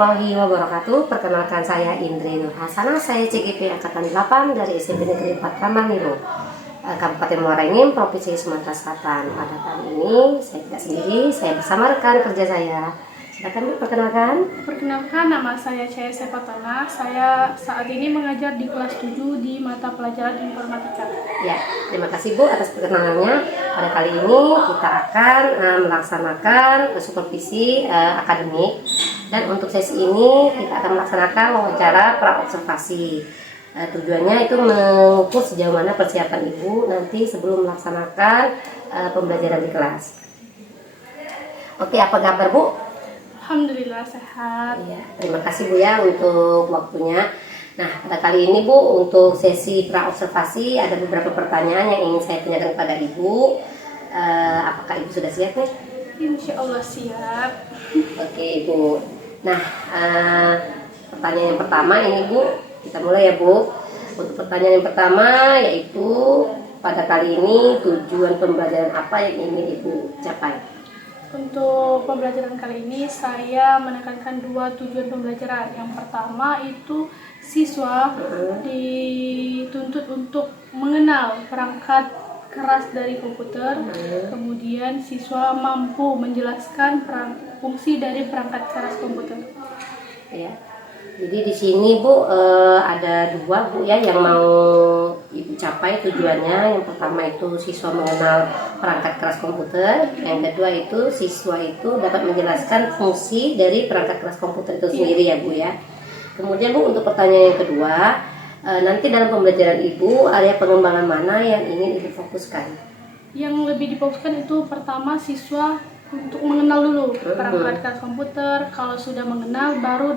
warahmatullahi wabarakatuh. Perkenalkan saya Indri Nur Hasanah. Saya CGP Angkatan 8 dari SMP Negeri 4 Ramaniro, Kabupaten Muara Enim, Provinsi Sumatera Selatan. Pada kali ini saya tidak sendiri, saya bersama rekan kerja saya. Silakan Bu, perkenalkan. Perkenalkan, nama saya Cahaya Sepatana. Saya saat ini mengajar di kelas 7 di mata pelajaran informatika. Ya, terima kasih Bu atas perkenalannya. Pada kali ini kita akan melaksanakan supervisi akademik, dan untuk sesi ini kita akan melaksanakan wawancara praobservasi. Tujuannya itu mengukur sejauh mana persiapan Ibu nanti sebelum melaksanakan pembelajaran di kelas. Oke, apa kabar Bu? Alhamdulillah sehat. Ya, terima kasih Bu ya untuk waktunya. Nah, pada kali ini Bu, untuk sesi praobservasi ada beberapa pertanyaan yang ingin saya tanyakan kepada Ibu. Apakah Ibu sudah siap nih? Insya Allah siap. Oke Ibu. Nah, pertanyaan yang pertama ini Bu, kita mulai ya Bu. Untuk pertanyaan yang pertama yaitu pada kali ini tujuan pembelajaran apa yang ingin Ibu capai? Untuk pembelajaran kali ini saya menekankan 2 tujuan pembelajaran. Yang pertama itu siswa dituntut untuk mengenal perangkat keras dari komputer. Kemudian siswa mampu menjelaskan fungsi dari perangkat keras komputer. Ya. Jadi di sini Bu ada 2 Bu ya yang mau Ibu capai tujuannya. Yang pertama itu siswa mengenal perangkat keras komputer. Yang kedua itu siswa itu dapat menjelaskan fungsi dari perangkat keras komputer itu sendiri ya Bu ya. Kemudian Bu, untuk pertanyaan yang kedua, nanti dalam pembelajaran Ibu area pengembangan mana yang ingin Ibu fokuskan? Yang lebih difokuskan itu pertama siswa untuk mengenal dulu perangkat keras komputer. Kalau sudah mengenal, baru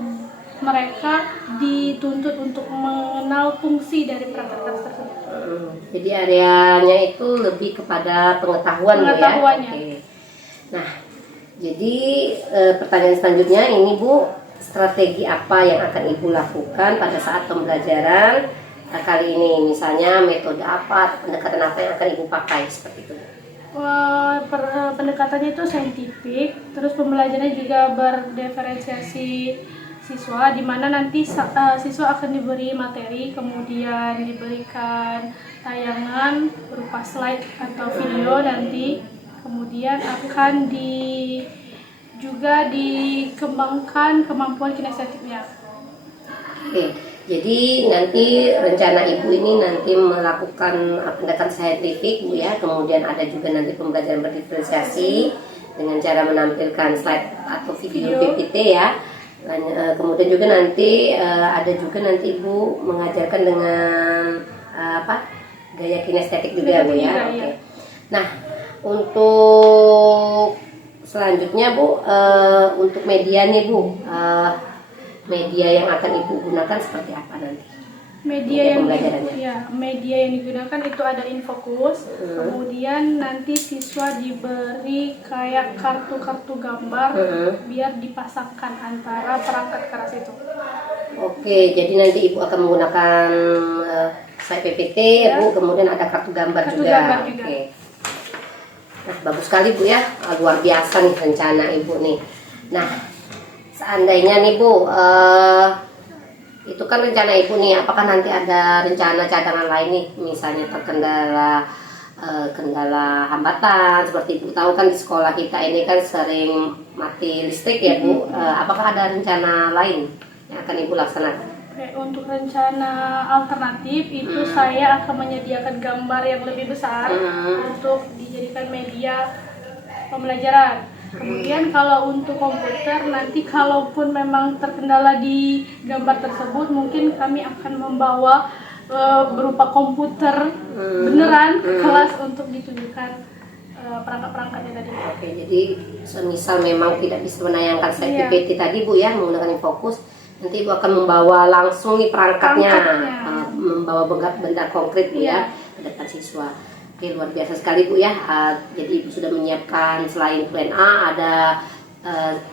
mereka dituntut untuk mengenal fungsi dari perangkat keras tersebut. Jadi areanya itu lebih kepada pengetahuan Bu ya. Oke. Nah, jadi pertanyaan selanjutnya ini Bu, strategi apa yang akan Ibu lakukan pada saat pembelajaran kali ini? Misalnya metode apa, pendekatan apa yang akan Ibu pakai seperti itu? Pendekatannya itu saintifik, terus pembelajarannya juga berdiferensiasi siswa, di mana nanti siswa akan diberi materi, kemudian diberikan tayangan berupa slide atau video nanti, kemudian akan juga dikembangkan kemampuan kinestetiknya. Oke, jadi nanti rencana Ibu ini nanti melakukan pendekatan saintifik Bu ya, kemudian ada juga nanti pembelajaran berdiferensiasi dengan cara menampilkan slide atau video PPT ya. Kemudian juga nanti ada juga nanti Ibu mengajarkan dengan gaya kinestetik juga Bu ya. Oke. Nah, untuk selanjutnya Bu, untuk media nih Bu, media yang akan Ibu gunakan seperti apa nanti? Media yang digunakan itu ada Infocus, kemudian nanti siswa diberi kayak kartu-kartu gambar biar dipasangkan antara perangkat keras itu. Oke, jadi nanti Ibu akan menggunakan slide PPT ya. Bu, kemudian ada kartu gambar juga. Oke. Nah, bagus sekali Bu ya, luar biasa nih rencana Ibu nih. Nah, seandainya nih Bu, itu kan rencana Ibu nih, apakah nanti ada rencana cadangan lain nih, misalnya terkendala kendala hambatan, seperti Ibu tahu kan di sekolah kita ini kan sering mati listrik ya Bu. Apakah ada rencana lain yang akan Ibu laksanakan? Oke, untuk rencana alternatif itu saya akan menyediakan gambar yang lebih besar untuk dijadikan media pembelajaran. Kemudian kalau untuk komputer nanti kalaupun memang terkendala di gambar tersebut, mungkin kami akan membawa berupa komputer beneran ke kelas untuk ditunjukkan perangkat-perangkatnya tadi. Oke, jadi semisal memang tidak bisa menayangkan slide PPT tadi Bu ya, menggunakan Infocus, nanti Ibu akan membawa langsung nih perangkatnya. Membawa benda konkret Bu ya ke depan siswa. Oke, luar biasa sekali Bu ya. Jadi Ibu sudah menyiapkan selain plan A ada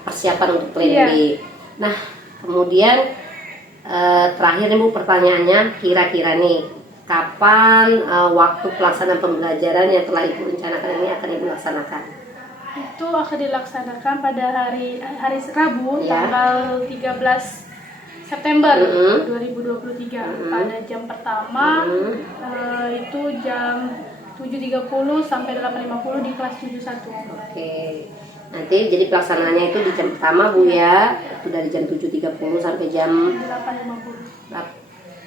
persiapan untuk plan B. Nah, kemudian terakhir nih Bu, pertanyaannya, kira-kira nih kapan waktu pelaksanaan pembelajaran yang telah Ibu rencanakan ini akan Ibu laksanakan? itu akan dilaksanakan pada hari Rabu Ya. tanggal 13 September Mm-hmm. 2023 pada jam pertama itu jam 7.30 sampai 8.50 di kelas 71. Oke. Nanti jadi pelaksanaannya itu di jam pertama Bu ya. Itu dari jam 7.30 sampai jam 8.50.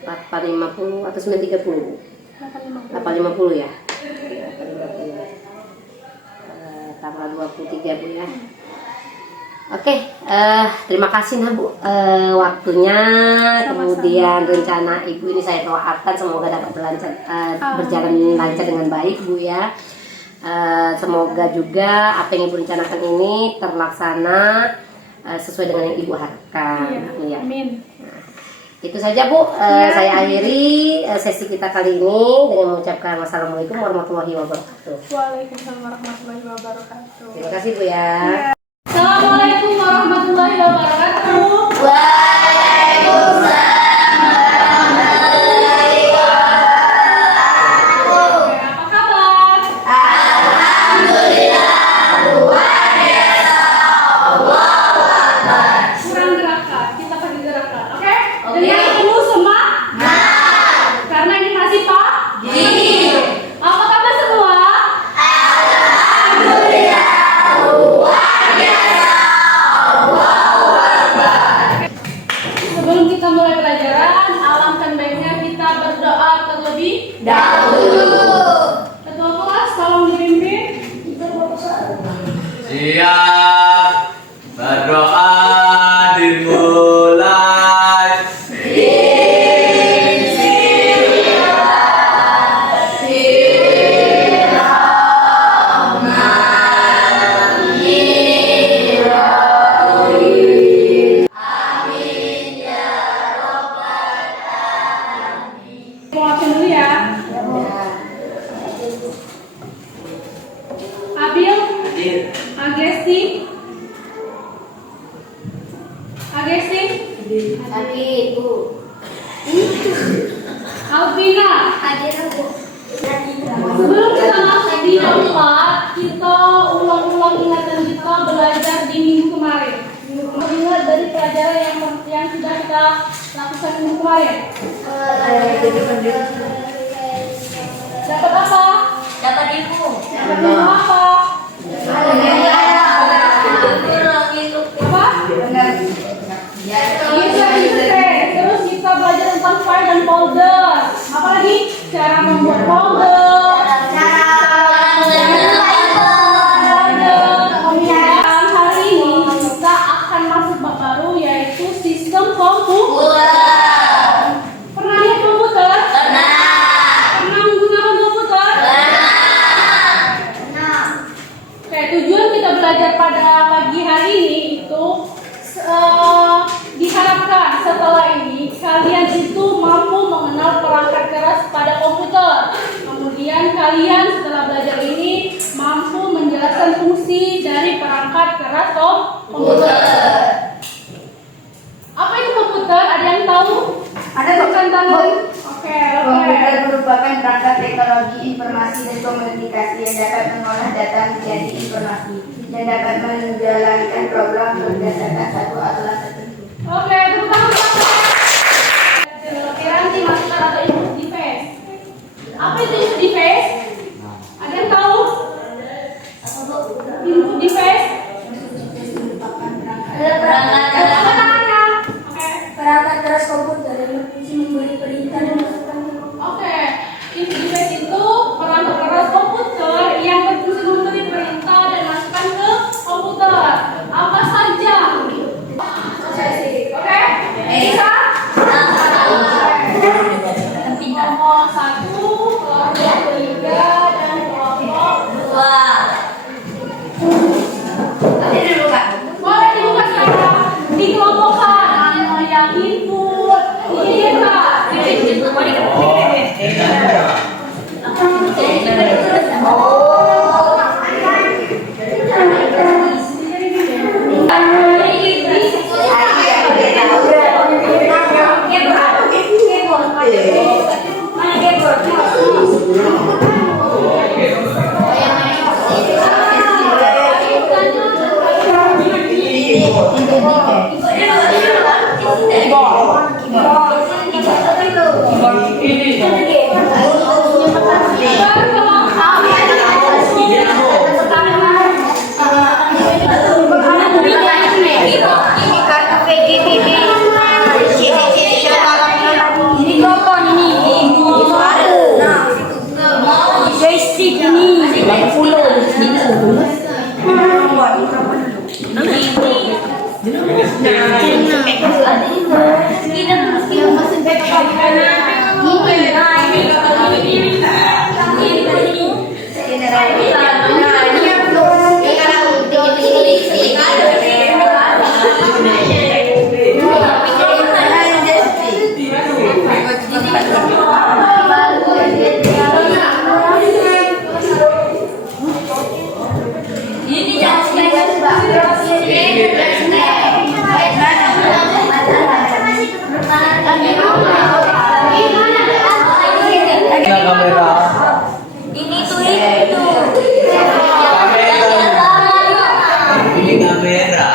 8.50 atau 9.30 Bu? 8.50. 8.50 ya. Oke, 8.50. Tanggal 23 Bu ya. Oke, terima kasih Nah Bu waktunya. Kemudian rencana Ibu ini saya doakan semoga dapat berjalan lancar dengan baik Bu ya. Semoga juga apa yang Ibu rencanakan ini terlaksana sesuai dengan yang Ibu harapkan. Iya. Amin. Itu saja Bu, saya akhiri sesi kita kali ini dengan mengucapkan wassalamualaikum warahmatullahi wabarakatuh. Waalaikumsalam warahmatullahi wabarakatuh. Terima kasih Bu ya. Assalamualaikum warahmatullahi wabarakatuh. Apa kabar? Kurang gerakan, kita pergi gerakan, oke? Dengar dulu semua. Karena ini masih pagi. Apa kabar semua? Sebelum kita mulai pelajaran, alangkah baiknya kita berdoa terlebih dahulu. Ketua kelas, tolong dipimpin. Siap, berdoa dimulai. Mau absen dulu ya. Abil, Agesti, Tapi Bu, Alvina. Sebelum kita masuk di tempat, kita ulang-ulang ingatan kita belajar di minggu kemarin. Ingat dari pelajaran yang sudah kita lakukan minggu kemarin. Dapat apa? dapat Ibu. Dapat nilai apa? Apa? Bisa terus kita belajar tentang file dan folder. Apalagi cara membuat folder. Kemudian hari ini kita akan masuk bab baru yaitu sistem komputer. Pernah lihat komputer? Pernah menggunakan komputer? Oke, tujuan kita belajar pada pagi hari ini itu diharapkan setelah ini kalian itu mampu mengenal perangkat keras pada komputer. Kemudian kalian setelah belajar ini mampu menjelaskan fungsi dari perangkat keras komputer. Apa itu komputer? Ada yang tahu? Ada Bukan tangan. Oke. Komputer merupakan perangkat teknologi informasi dan komunikasi yang dapat mengolah data menjadi informasi dan dapat menjalankan program berdasarkan satu aturan tertentu. Oke, tepuk tangan. Oke, nanti masukkan atau input device. Apa itu input device? Ada yang tahu? Input device? Ada perangkat keras, Apa namanya? Oke. perangkat keras komputer yang berfungsi memberi perintah dan masukan. Oke. Input device itu perangkat keras komputer yang berfungsi memberi perintah dan masukan ke komputer. Apa saja? Oke? Bisa? Kelompok 1, kelompok 3, dan kelompok 2. Kamera. Ini tuh itu. Ini kamera.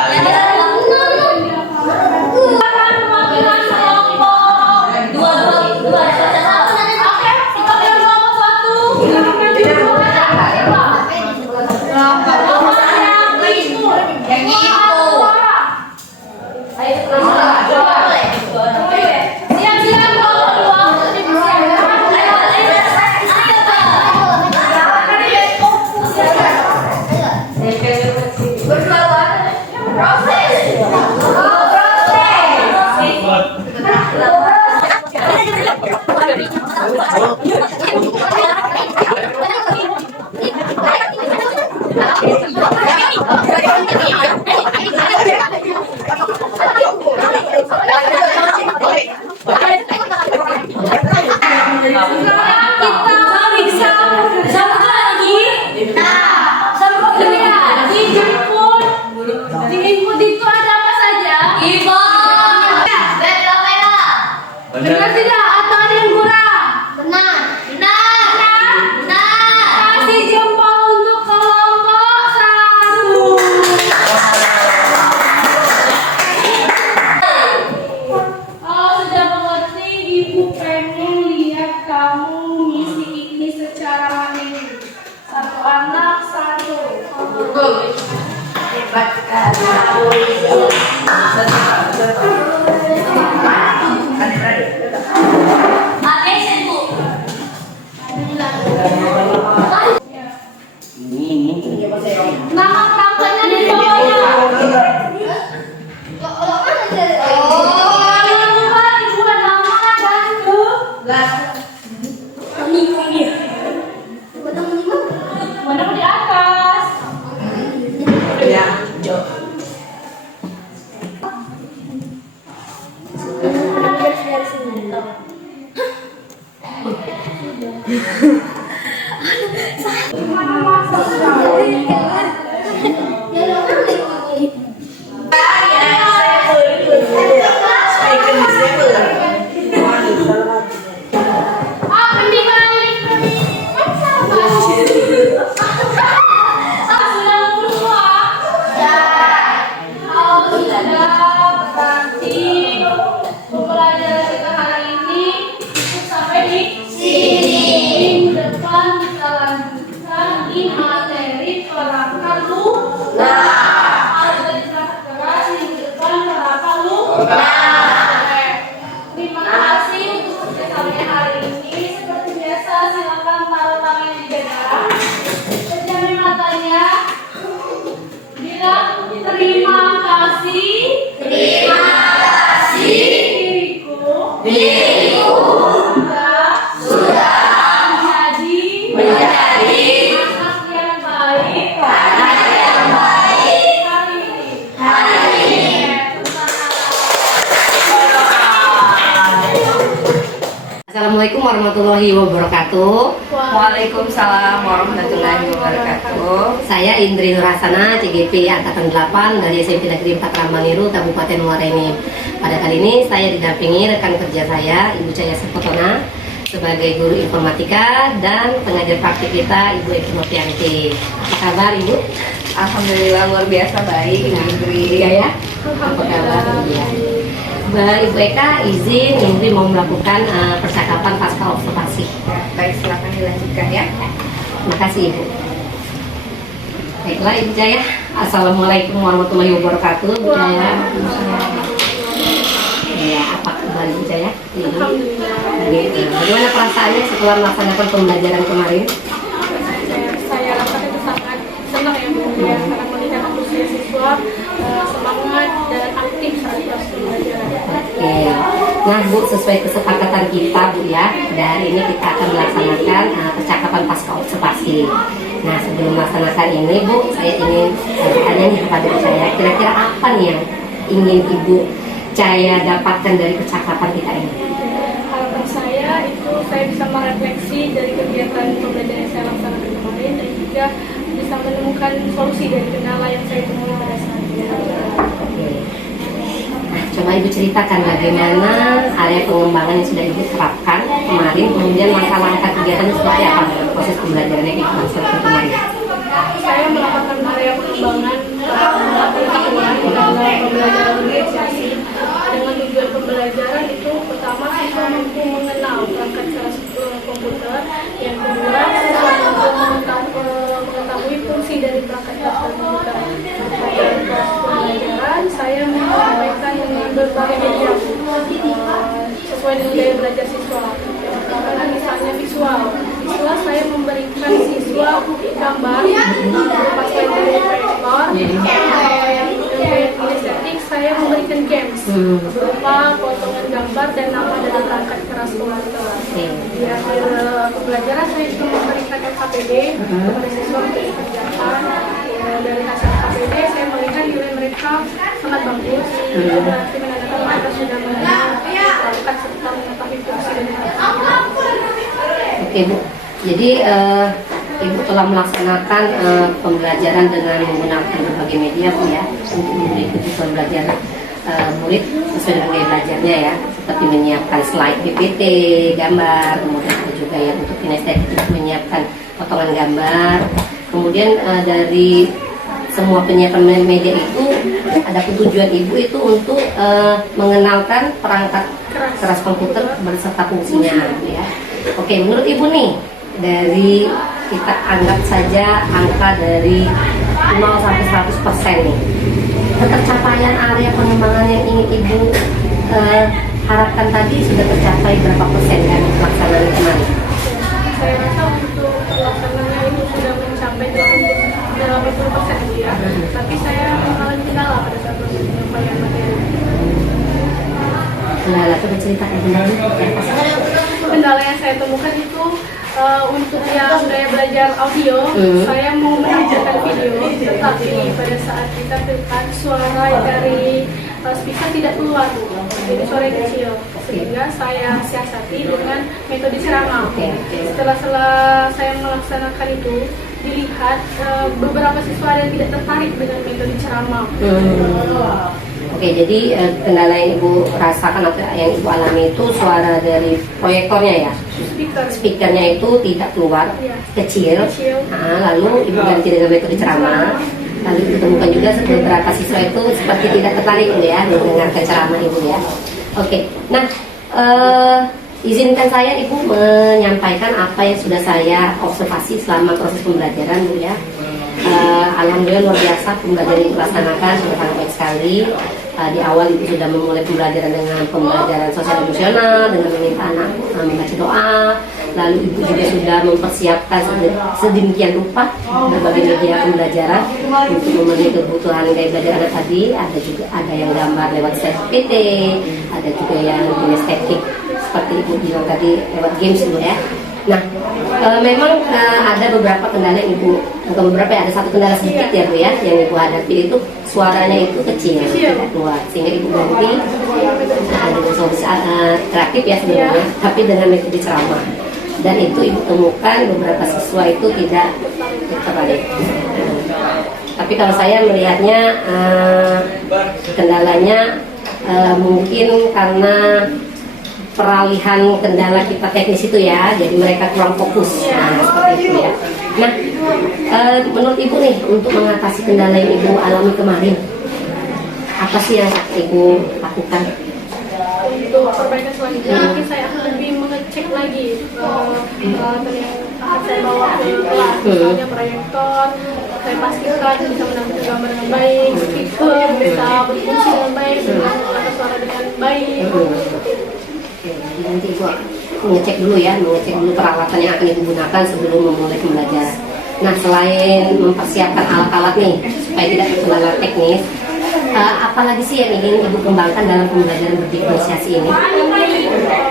Benar tidak atau ada yang kurang? Benar. Benar. Benar. Kasih jempol untuk kelompok 1. Kalau sudah mengerti, Ibu pengen lihat kamu ngisi ini secara mandiri. Satu anak, satu. Hebat sekali. Nama perangkatnya di bawahnya. Jangan lupa dibuat nama dan Mana di atas. Terima kasih untuk kerjasamanya hari ini. Seperti biasa, silakan taruh tangannya di dada. Pejamin matanya. Bilang terima kasih. Terima kasih. Diriku. Sudah. Menjadi. Anak yang baik. Hari ini. Assalamualaikum warahmatullahi wabarakatuh. Waalaikumsalam warahmatullahi wabarakatuh. Saya Indri Nurhasana, CGP Angkatan 8 dari SMP Negeri 4 Rambaniru, Kabupaten Muara Enim. Pada kali ini saya didampingi rekan kerja saya, Ibu Cahya Sepotona, sebagai guru informatika dan pengajar praktik kita Ibu Eki Novianti. Apa kabar Ibu? Alhamdulillah luar biasa baik, Indri. Iya ya? Apa kabar? Iya. Mbak Ibu Eka izin Indri mau melakukan percakapan pasca observasi. Ya, baik, silakan dilanjutkan ya. Terima kasih Ibu. Baiklah Ibu Jaya. Assalamualaikum warahmatullahi wabarakatuh. Bu Jaya. Ya, apa kabar Ibu Jaya? Bagaimana perasaannya setelah melaksanakan pembelajaran kemarin? Saya rasa itu sangat senang ya Bu, ya, karena melihat antusias siswa semangat dan aktif saat proses pembelajaran. Oke. Nah Bu, sesuai kesepakatan kita Bu ya, dari ini kita akan melaksanakan percakapan pasca observasi. Nah sebelum melaksanakan ini Bu, saya ingin bertanya nih kepada Ibu Jaya, kira-kira apa nih yang ingin Ibu Jaya dapatkan dari percakapan kita ini? Harapan saya itu saya bisa merefleksi dari kegiatan pembelajaran yang saya laksanakan kemarin dan juga bisa menemukan solusi dari kendala yang saya temui pada saat ini. Nah, coba Ibu ceritakan bagaimana area pengembangan yang sudah Ibu terapkan kemarin, kemudian langkah-langkah kegiatan seperti apa dalam proses pembelajaran yang Ibu laksanakan kemarin? Saya melakukan area pengembangan pengetahuan dalam pembelajaran organisasi dengan tujuan pembelajaran itu pertama siswa mampu mengenal perangkat keras komputer, yang kedua siswa mampu mengetahui fungsi dari perangkat keras komputer. Pada proses pembelajaran saya menyampaikan dengan berbagai media sesuai dengan gaya belajar siswa. Karena misalnya visual saya memberikan siswa gambar berupa slide dari proyektor. Yang estetik saya memberikan games berupa potongan gambar dan nama dari perangkat keras komputer. Di akhir pembelajaran saya juga memberikan KPD kepada siswa untuk dikerjakan. Dari hasil KPD saya melihat nilai mereka sangat bagus. Berarti menandakan mereka sudah mengenal perangkat serta mengetahui fungsi dan Oke Bu, jadi Ibu telah melaksanakan pembelajaran dengan menggunakan berbagai media Bu ya, untuk memberi kebutuhan belajar murid sesuai dengan gaya belajarnya ya, seperti menyiapkan slide PPT, gambar, kemudian juga ya untuk kinestetik menyiapkan potongan gambar, kemudian dari semua penyiapan media itu ada tujuan Ibu itu untuk mengenalkan perangkat keras komputer beserta fungsinya ya. Oke, menurut Ibu nih, dari kita anggap saja angka dari 0 sampai 100% nih, ketercapaian area pengembangan yang ingin Ibu harapkan tadi sudah tercapai berapa persen dan pelaksanaan kemarin? Saya rasa untuk pelaksanaannya itu sudah mencapai 80% ya. Tapi saya mengalami kendala pada saat proses penyampaian materi. Kendala, coba ceritakan kendala. Kendala yang saya temukan itu untuk yang gaya belajar audio, saya mau menampilkan video, tetapi pada saat ditampilkan suara dari speaker tidak keluar, jadi suara yang kecil, sehingga saya siasati dengan metode ceramah. Setelah saya melaksanakan itu, dilihat beberapa siswa yang tidak tertarik dengan metode ceramah. Oke, jadi kendala yang Ibu rasakan atau yang Ibu alami itu suara dari proyektornya ya? Speakernya itu tidak keluar, kecil. Nah, lalu Ibu ganti dengan metode ceramah. Lalu ditemukan juga beberapa siswa itu seperti tidak tertarik ya mendengarkan ceramah Ibu ya. Oke, nah izinkan saya Ibu menyampaikan apa yang sudah saya observasi selama proses pembelajaran Bu ya. Alhamdulillah luar biasa pembelajaran yang dilaksanakan sudah sangat baik sekali. Di awal Ibu sudah memulai pembelajaran dengan pembelajaran sosial emosional dengan meminta anak membaca doa. Lalu Ibu juga sudah mempersiapkan sedemikian rupa berbagai media pembelajaran untuk memenuhi kebutuhan gaya belajar anak tadi. Ada yang gambar lewat slide PPT, ada juga yang kinestetik seperti Ibu bilang tadi lewat games Ibu ya. Nah, memang ada beberapa kendala yang Ibu, bukan beberapa ya, ada satu kendala sedikit ya Bu ya, yang Ibu hadapi itu suaranya itu kecil, tidak keluar, sehingga Ibu ganti dengan solusi kreatif ya sebenarnya, tapi dengan metode ceramah. Dan itu Ibu temukan beberapa siswa itu tidak tertarik. Tapi kalau saya melihatnya kendalanya mungkin karena peralihan kendala kita teknis itu ya, jadi mereka kurang fokus. Nah, seperti itu ya. Nah, menurut Ibu nih, untuk mengatasi kendala yang Ibu alami kemarin, apa sih yang Ibu lakukan? Untuk perbaikan selanjutnya mungkin saya akan lebih mengecek lagi peralatan yang akan saya bawa ke kelas, misalnya proyektor, saya pastikan bisa menampilkan gambar dengan baik, speaker bisa berfungsi dengan baik, menangkap suara dengan baik. Oke, nanti Ibu mengecek dulu ya, mengecek dulu peralatan yang akan Ibu gunakan sebelum memulai pembelajaran. Nah, selain mempersiapkan alat-alat nih supaya tidak terkendala teknis, apalagi sih yang ingin Ibu kembangkan dalam pembelajaran berdiferensiasi ini?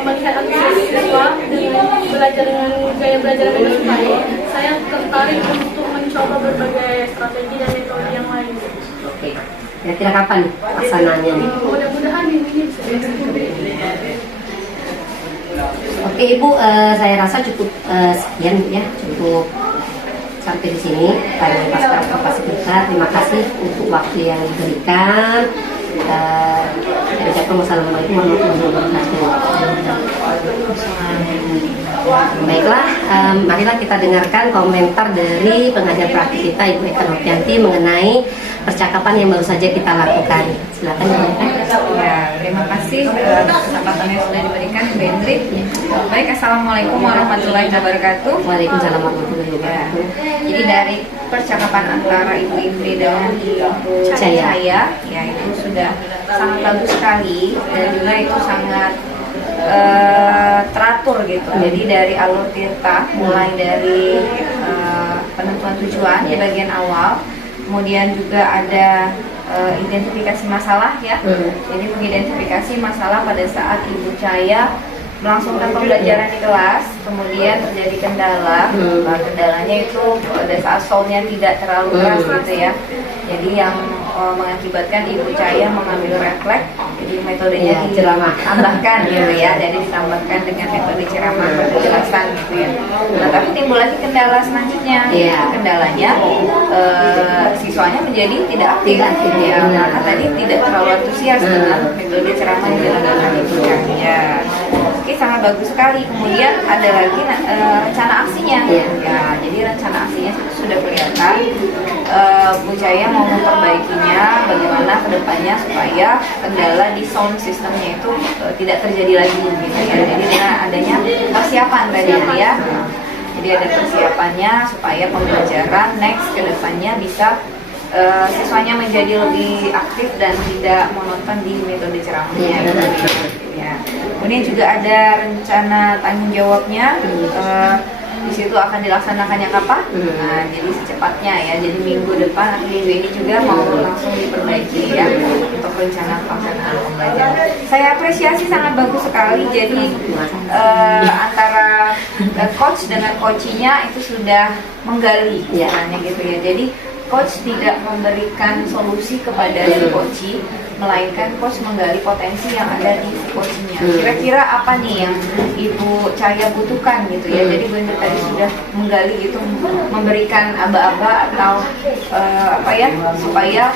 Melihat antusias siswa dengan belajar dengan gaya belajar yang lebih baik, saya tertarik untuk mencoba berbagai strategi dan metode yang lain. Oke, kira-kira kapan pelaksananya nih? Mudah-mudahan ini bisa Oke Ibu, saya rasa cukup sekian Bu ya, cukup sampai di sini tanya pas kita. Terima kasih untuk waktu yang diberikan. Wassalamualaikum warahmatullahi wabarakatuh. Baiklah, marilah kita dengarkan komentar dari pengajar praktik kita Ibu Eka Novianti mengenai percakapan yang baru saja kita lakukan. Silakan Ibu Eka. Ya, terima kasih kesempatan yang sudah diberikan Ibu Indri. Baik, assalamualaikum warahmatullahi wabarakatuh. Waalaikumsalam warahmatullahi wabarakatuh. Jadi dari percakapan antara Ibu Indri dengan Ibu Cahaya, ya itu sudah sangat bagus sekali dan juga itu sangat teratur gitu. Jadi dari alur tirta, mulai dari penentuan tujuan di bagian awal, kemudian juga ada identifikasi masalah ya. Jadi mengidentifikasi masalah pada saat Ibu Cahaya melangsungkan pembelajaran di kelas, kemudian terjadi kendala. Nah, kendalanya itu pada saat soundnya tidak terlalu keras gitu ya. Jadi yang mengakibatkan Ibu Cahaya mengambil refleks, jadi metodenya ditambahkan gitu ya. Jadi ditambahkan dengan metode ceramah penjelasan gitu ya. Nah, tapi timbul lagi kendala selanjutnya. Kendalanya siswanya menjadi tidak aktif ya, karena tadi tidak terlalu antusias dengan metode ceramah yang dilakukan Ibu Cahaya. Oke, sangat bagus sekali. Kemudian ada lagi rencana aksinya. Ya, jadi rencana aksinya itu sudah kelihatan. Bu Cahaya mau memperbaikinya bagaimana kedepannya supaya kendala di sound sistemnya itu tidak terjadi lagi gitu ya. Jadi dengan adanya persiapan tadi ya. Jadi ada persiapannya supaya pembelajaran next kedepannya bisa siswanya menjadi lebih aktif dan tidak monoton di metode ceramahnya. Ya. Kemudian juga ada rencana tanggung jawabnya. Di situ akan dilaksanakannya kapan? Nah, jadi secepatnya ya. Jadi minggu depan atau minggu ini juga mau langsung diperbaiki ya untuk rencana pelaksanaan pembelajaran. Saya apresiasi sangat bagus sekali. Jadi antara coach dengan coachinya itu sudah menggali misalnya gitu ya. Jadi coach tidak memberikan solusi kepada si coachi, melainkan coach menggali potensi yang ada di si coachinya. Kira-kira apa nih yang Ibu Cahaya butuhkan gitu ya. Jadi Bu Indri tadi sudah menggali gitu, memberikan aba-aba atau apa ya, supaya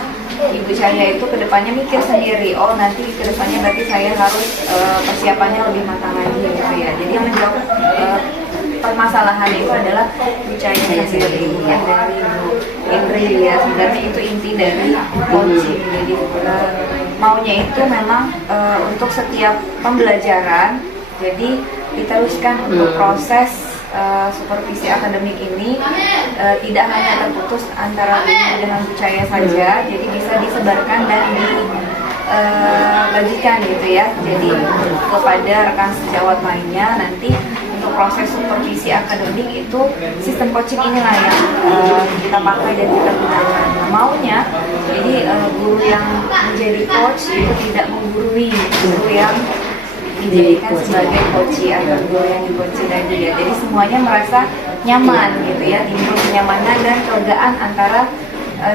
Ibu Cahaya itu kedepannya mikir sendiri. Oh, nanti kedepannya berarti saya harus persiapannya lebih matang lagi gitu ya. Jadi yang menjawab permasalahan itu adalah Bu Cahaya sendiri, bukan dari Bu Indri ya. Sebenarnya itu inti dari coaching. Jadi maunya itu memang untuk setiap pembelajaran, jadi diteruskan untuk proses supervisi akademik ini tidak hanya terputus antara ini dengan Bu Cahaya saja, jadi bisa disebarkan dan dibagikan gitu ya. Jadi kepada rekan sejawat lainnya nanti untuk proses supervisi akademik itu sistem coaching inilah yang kita pakai dan kita gunakan. Nah, maunya jadi guru yang menjadi coach itu tidak menggurui guru yang dijadikan sebagai coachee atau guru yang di-coachee tadi ya. Jadi semuanya merasa nyaman gitu ya, timbul kenyamanan dan kelegaan antara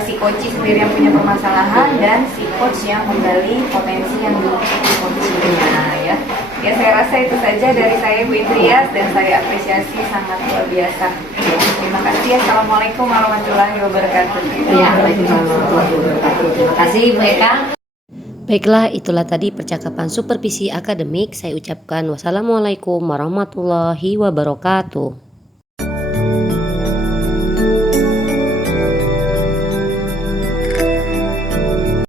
si coachee sendiri yang punya permasalahan dan si coach yang menggali potensi yang di-coachee-nya ya. Ya, saya rasa itu saja dari saya Bu Indrias dan saya apresiasi sangat luar biasa. Terima kasih. Assalamualaikum warahmatullahi wabarakatuh. Ya, Waalaikumsalam warahmatullahi wabarakatuh. Terima kasih Bu Eka. Baiklah, itulah tadi percakapan supervisi akademik. Saya ucapkan wassalamualaikum warahmatullahi wabarakatuh.